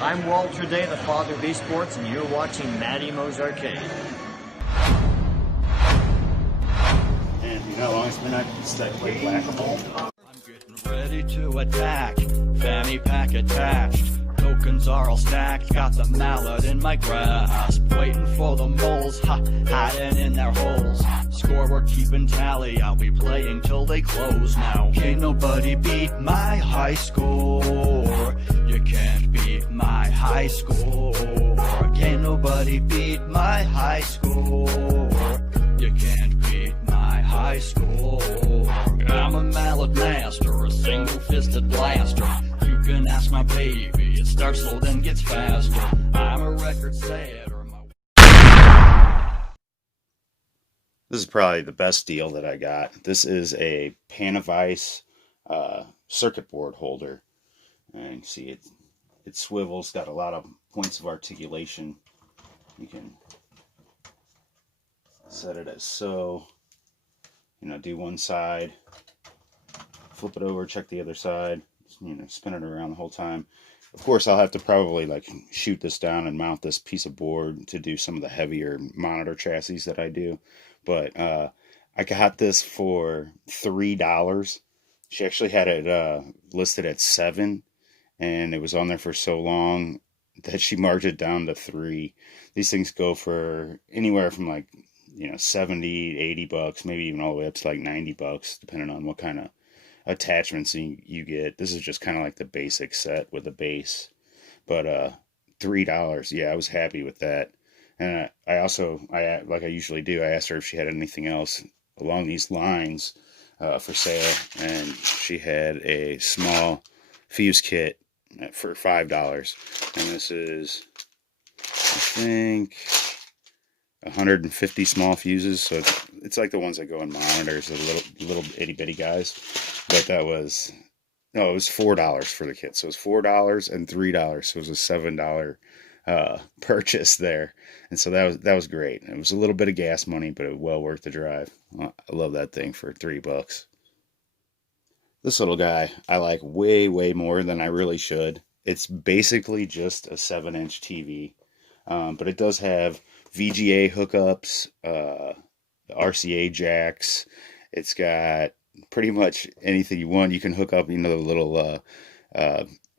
I'm Walter Day, the father of esports, and you're watching Matty Mo's Arcade. And you know how long it's been since I played Whac-A-Mole? I'm getting ready to attack, fanny pack attached. Tokens are all stacked, got the mallet in my grasp. Waiting for the moles, hiding in their holes. Score, we're keeping tally, I'll be playing till they close now. Can't nobody beat my high score. You can't beat my high score. Can't nobody beat my high score. You can't beat my high score. I'm a mallet master, a single-fisted blaster. You can ask my baby, it starts slow then gets faster. I'm a record setter. This is probably the best deal that I got. This is a Panavice circuit board holder. And you see it swivels, got a lot of points of articulation. You can set it as so, you know, do one side, flip it over, check the other side, you know, spin it around the whole time. Of course, I'll have to probably like shoot this down and mount this piece of board to do some of the heavier monitor chassis that I do. But I got this for $3. She actually had it listed at $7, and it was on there for so long that she marked it down to $3. These things go for anywhere from like, you know, 70, 80 bucks, maybe even all the way up to like 90 bucks, depending on what kind of attachments you get. This is just kind of like the basic set with a base. But $3, yeah, I was happy with that. And I also, like I usually do, I asked her if she had anything else along these lines for sale, and she had a small fuse kit for $5. And this is, I think, 150 small fuses, so it's like the ones that go in monitors, the little itty bitty guys. But that was, no, it was $4 for the kit. So it was $4 and $3. So it was a $7 purchase there. And so that was great. It was a little bit of gas money, but it was well worth the drive. I love that thing for $3. This little guy I like way more than I really should. It's basically just a 7-inch TV, but it does have VGA hookups, RCA jacks. It's got pretty much anything you want. You can hook up, you know, the little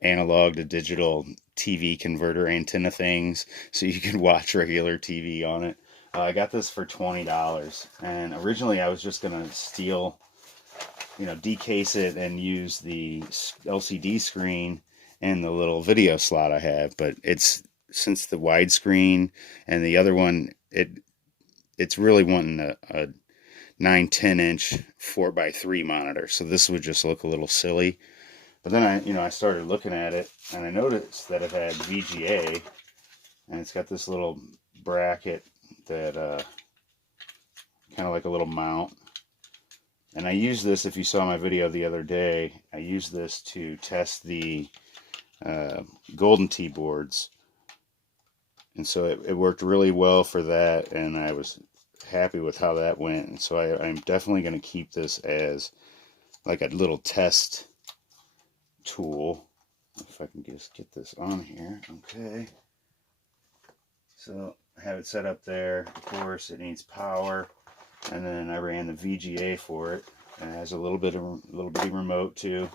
analog to digital TV converter antenna things, so you can watch regular TV on it. I got this for $20, and originally I was just gonna steal, you know, decase it and use the LCD screen and the little video slot I have, but since the widescreen and the other one, it's really wanting a 9-10 inch 4x3 monitor, so this would just look a little silly. But then I started looking at it, and I noticed that it had VGA, and it's got this little bracket that kind of like a little mount. And I used this, if you saw my video the other day, I used this to test the Golden Tee boards. And so it worked really well for that, and I was happy with how that went. And so I'm definitely going to keep this as like a little test tool. If I can just get this on here. Okay. So I have it set up there. Of course, it needs power. And then I ran the VGA for it. And it has a little bitty remote too.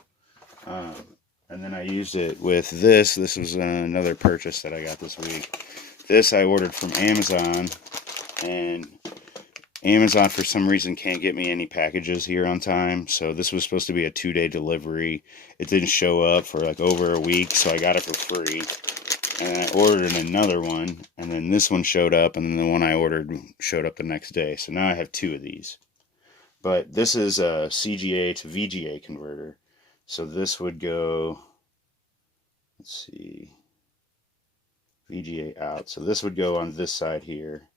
And then I used it with this. This was another purchase that I got this week. This I ordered from Amazon, and Amazon for some reason can't get me any packages here on time. So this was supposed to be a 2-day delivery. It didn't show up for like over a week, so I got it for free. And I ordered another one, and then this one showed up, and then the one I ordered showed up the next day. So now I have 2 of these. But this is a CGA to VGA converter. So this would go, let's see, VGA out. So this would go on this side here.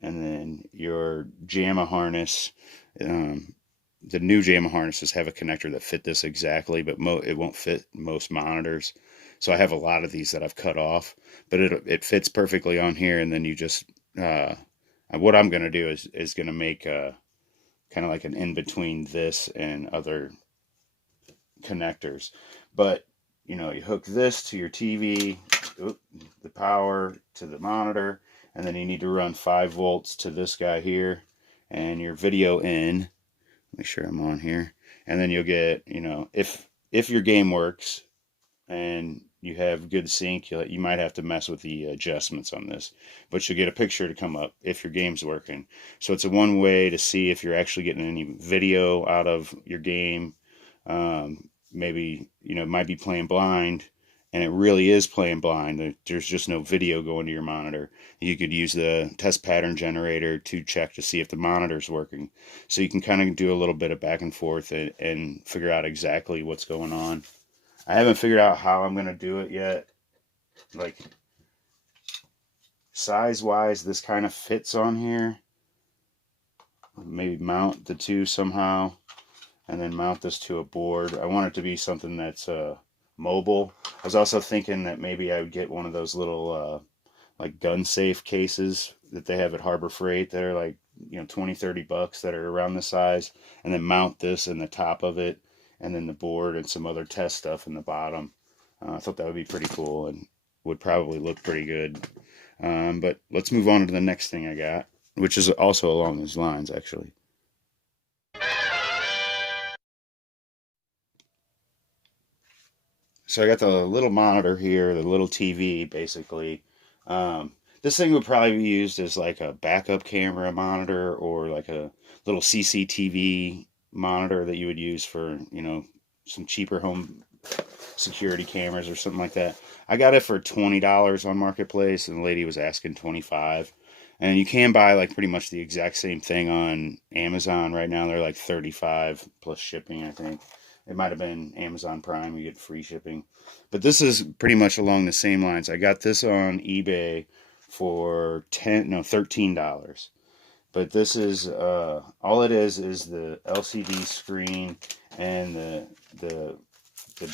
And then your JAMA harness, the new JAMA harnesses have a connector that fit this exactly, but it won't fit most monitors. So I have a lot of these that I've cut off, but it fits perfectly on here. And then you just, what I'm going to do is going to make kind of like an in between this and other connectors. But you know, you hook this to your TV, the power to the monitor, and then you need to run 5 volts to this guy here, and your video in. Make sure I'm on here. And then you'll get, you know, if your game works and you have good sync, you might have to mess with the adjustments on this, but you'll get a picture to come up if your game's working. So it's a one way to see if you're actually getting any video out of your game. Maybe, you know, it might be playing blind, and it really is playing blind. There's just no video going to your monitor. You could use the test pattern generator to check to see if the monitor's working. So you can kind of do a little bit of back and forth and figure out exactly what's going on. I haven't figured out how I'm going to do it yet. Like, size-wise, this kind of fits on here. Maybe mount the two somehow, and then mount this to a board. I want it to be something that's mobile. I was also thinking that maybe I would get one of those little like gun safe cases that they have at Harbor Freight that are like, you know, 20-30 bucks, that are around this size, and then mount this in the top of it, and then the board and some other test stuff in the bottom. I thought that would be pretty cool and would probably look pretty good. But let's move on to the next thing I got, which is also along those lines, actually. So I got the little monitor here, the little TV, basically. This thing would probably be used as like a backup camera monitor, or like a little CCTV monitor that you would use for, you know, some cheaper home security cameras or something like that. I got it for $20 on Marketplace, and the lady was asking $25. And you can buy like pretty much the exact same thing on Amazon right now. They're like $35 plus shipping, I think. It might have been Amazon Prime, you get free shipping. But this is pretty much along the same lines. I got this on eBay for $13. But this is, all it is the LCD screen and the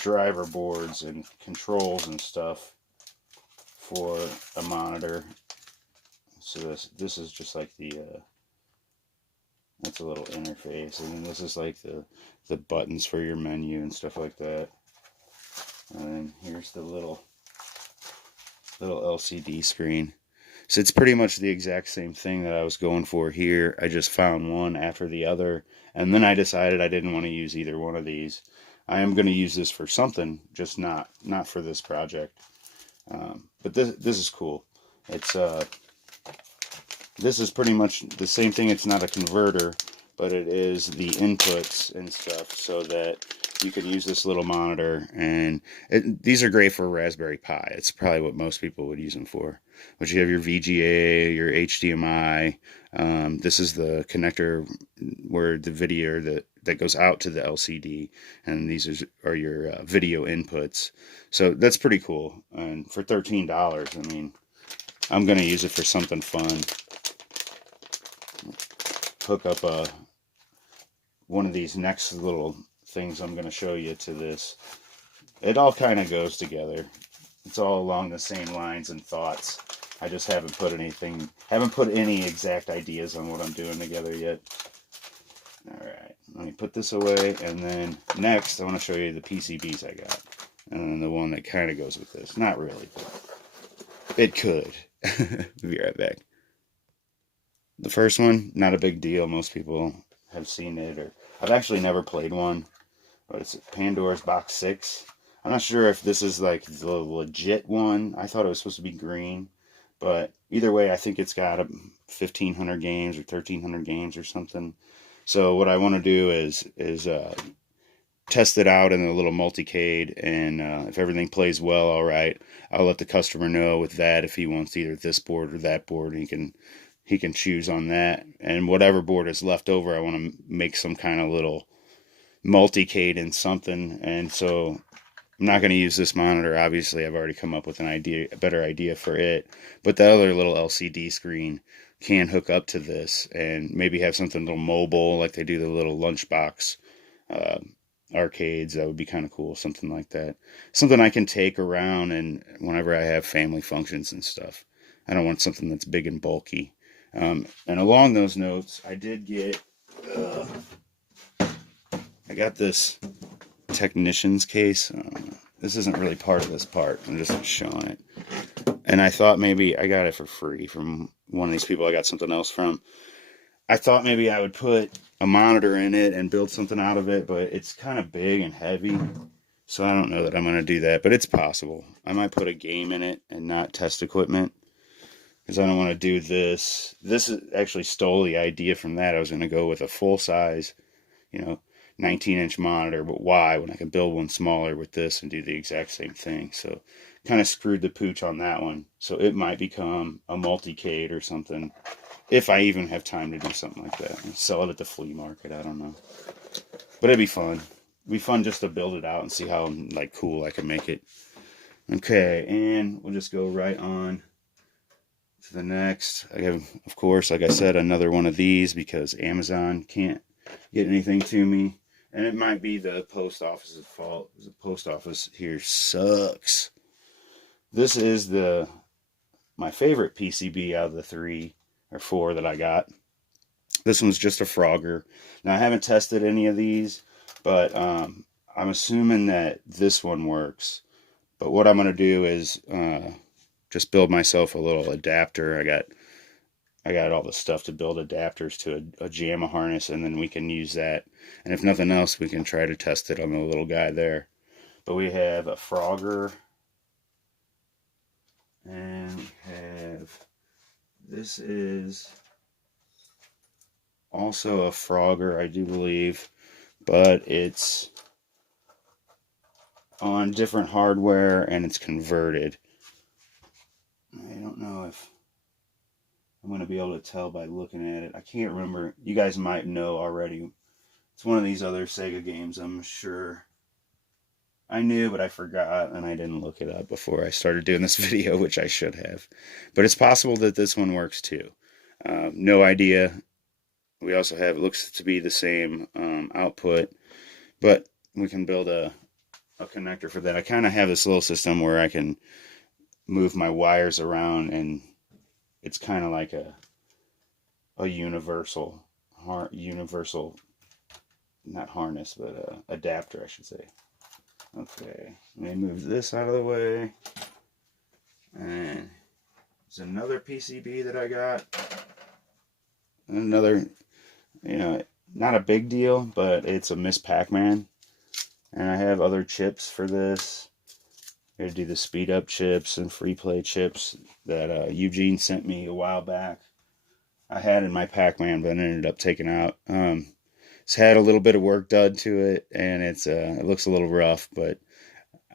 driver boards and controls and stuff for a monitor. So this is just like the, that's a little interface. And then this is like the buttons for your menu and stuff like that. And then here's the little LCD screen. So it's pretty much the exact same thing that I was going for here. I just found one after the other, and then I decided I didn't want to use either one of these. I am going to use this for something, just not for this project. But this is cool. It's this is pretty much the same thing. It's not a converter, but it is the inputs and stuff, so that you can use this little monitor. And these are great for a Raspberry Pi. It's probably what most people would use them for. But you have your VGA, your HDMI. This is the connector where the video that goes out to the LCD, and these are your video inputs. So that's pretty cool. And for $13, I mean, I'm going to use it for something fun. Hook up one of these next little things I'm going to show you to this. It all kind of goes together. It's all along the same lines and thoughts. I just haven't put any exact ideas on what I'm doing together yet. Alright, let me put this away, and then next I want to show you the PCBs I got. And then the one that kind of goes with this. Not really, but it could. Be right back. The first one, not a big deal. Most people have seen it, or I've actually never played one, but it's Pandora's Box 6. I'm not sure if this is like the legit one. I thought it was supposed to be green, but either way, I think it's got 1,500 games or 1,300 games or something. So what I want to do is test it out in a little multicade, and if everything plays well, all right, I'll let the customer know with that if he wants either this board or that board. He can choose on that, and whatever board is left over, I want to make some kind of little multicade in something. And so I'm not going to use this monitor. Obviously, I've already come up with a better idea for it. But the other little LCD screen can hook up to this and maybe have something a little mobile, like they do the little lunchbox arcades. That would be kind of cool, something like that. Something I can take around and whenever I have family functions and stuff. I don't want something that's big and bulky. And along those notes, I did get, I got this technician's case. this isn't really part of this part. I'm just showing it. And I thought maybe I got it for free from one of these people I got something else from. I thought maybe I would put a monitor in it and build something out of it, but it's kind of big and heavy. So I don't know that I'm going to do that, but it's possible. I might put a game in it and not test equipment, because I don't want to do this. This is actually stole the idea from that. I was going to go with a full size, 19-inch monitor, but why when I can build one smaller with this and do the exact same thing? So kind of screwed the pooch on that one. So it might become a multicade or something, if I even have time to do something like that. Sell it at the flea market, I don't know. But it'd be fun. It'd be fun just to build it out and see how cool I can make it. Okay, and we'll just go right on to the next. I have, of course, like I said, another one of these because Amazon can't get anything to me. And it might be the post office's fault. The post office here sucks. This is my favorite PCB out of the 3 or 4 that I got. This one's just a Frogger. Now, I haven't tested any of these, but I'm assuming that this one works. But what I'm going to do is just build myself a little adapter. I got all the stuff to build adapters to a JAMA harness, and then we can use that. And if nothing else, we can try to test it on the little guy there. But we have a Frogger. And we have, this is also a Frogger, I do believe, but it's on different hardware and it's converted. I don't know if I'm going to be able to tell by looking at it. I can't remember. You guys might know already. It's one of these other Sega games, I'm sure. I knew, but I forgot, and I didn't look it up before I started doing this video, which I should have. But it's possible that this one works too. No idea. We also have, it looks to be the same output, but we can build a connector for that. I kind of have this little system where I can move my wires around, and it's kind of like a universal, not harness, but adapter, I should say. Okay, let me move this out of the way. And there's another PCB that I got. Another, not a big deal, but it's a Miss Pac-Man. And I have other chips for this. I do the speed up chips and free play chips that Eugene sent me a while back. I had in my Pac-Man, but I ended up taking out. It's had a little bit of work done to it, and it looks a little rough, but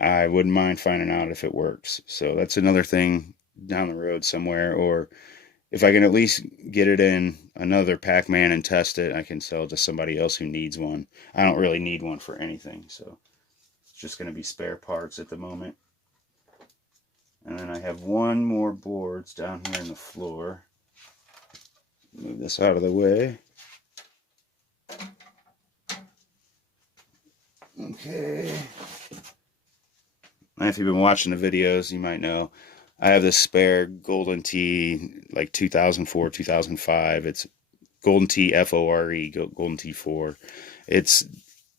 I wouldn't mind finding out if it works. So that's another thing down the road somewhere, or if I can at least get it in another Pac-Man and test it, I can sell it to somebody else who needs one. I don't really need one for anything, so it's just going to be spare parts at the moment. And then I have one more boards down here on the floor. Move this out of the way. Okay. And if you've been watching the videos, you might know I have this spare Golden Tee, like 2004, 2005. It's Golden Tee FORE, Golden Tee 4. It's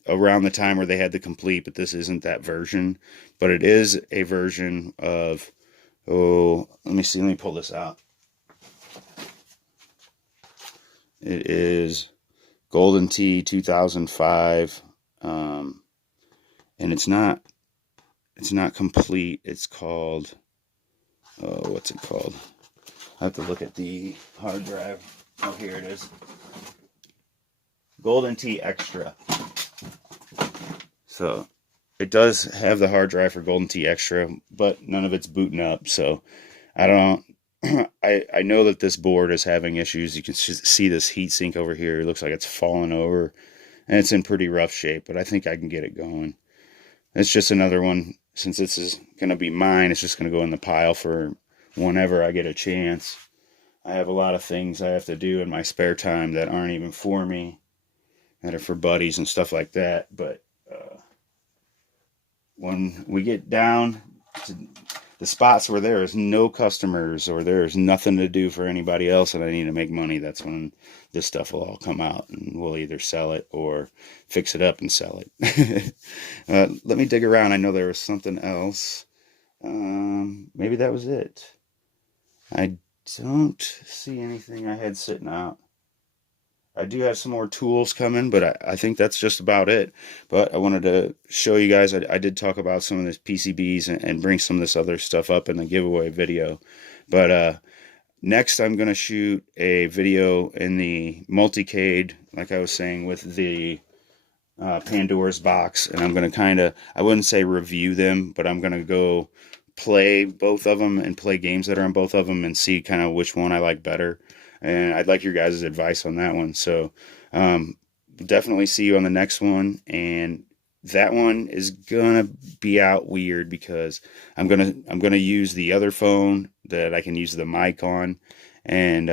around the time where they had the complete, but this isn't that version. But it is a version of, let me pull this out. It is Golden Tee 2005. And it's not complete. It's called, what's it called? I have to look at the hard drive. Oh, here it is. Golden Tee Extra. So it does have the hard drive for Golden Tee Extra, but none of it's booting up. So I don't, I know that this board is having issues. You can see this heatsink over here. It looks like it's falling over, and it's in pretty rough shape, but I think I can get it going. It's just another one. Since this is going to be mine, it's just going to go in the pile for whenever I get a chance. I have a lot of things I have to do in my spare time that aren't even for me, that are for buddies and stuff like that. But when we get down to the spots where there is no customers or there's nothing to do for anybody else and I need to make money, that's when this stuff will all come out, and we'll either sell it or fix it up and sell it. Let me dig around. I know there was something else. Maybe that was it. I don't see anything I had sitting out. I do have some more tools coming, but I think that's just about it. But I wanted to show you guys, I did talk about some of this PCBs and bring some of this other stuff up in the giveaway video. But next I'm going to shoot a video in the multicade, like I was saying, with the Pandora's box. And I'm going to kind of, I wouldn't say review them, but I'm going to go play both of them and play games that are on both of them and see kind of which one I like better. And I'd like your guys' advice on that one. So definitely see you on the next one. And that one is gonna be out weird because I'm gonna use the other phone that I can use the mic on, and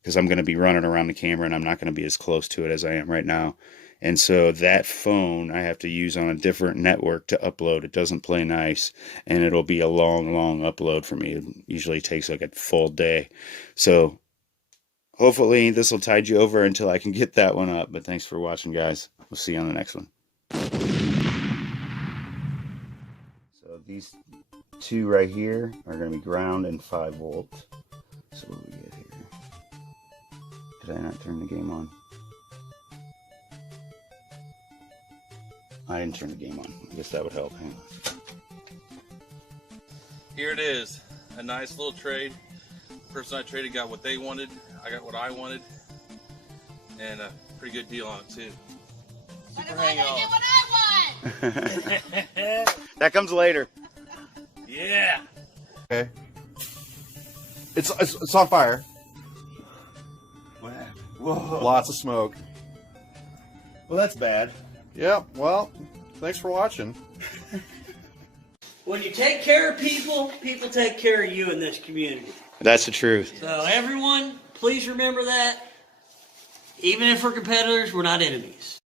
because I'm gonna be running around the camera and I'm not gonna be as close to it as I am right now. And so that phone I have to use on a different network to upload. It doesn't play nice, and it'll be a long upload for me. It usually takes like a full day. So hopefully this will tide you over until I can get that one up. But thanks for watching, guys. We'll see you on the next one. So these two right here are going to be ground and 5 volt. So what do we get here? Did I not turn the game on? I didn't turn the game on. I guess that would help. Hang on. Here it is. A nice little trade. The person I traded got what they wanted. I got what I wanted. And a pretty good deal on it too. Super hang on. What I want. That comes later. Yeah. Okay. It's on fire. What happened? Whoa. Lots of smoke. Well, that's bad. Yeah, well, thanks for watching. When you take care of people, people take care of you in this community. That's the truth. So everyone, please remember that. Even if we're competitors, we're not enemies.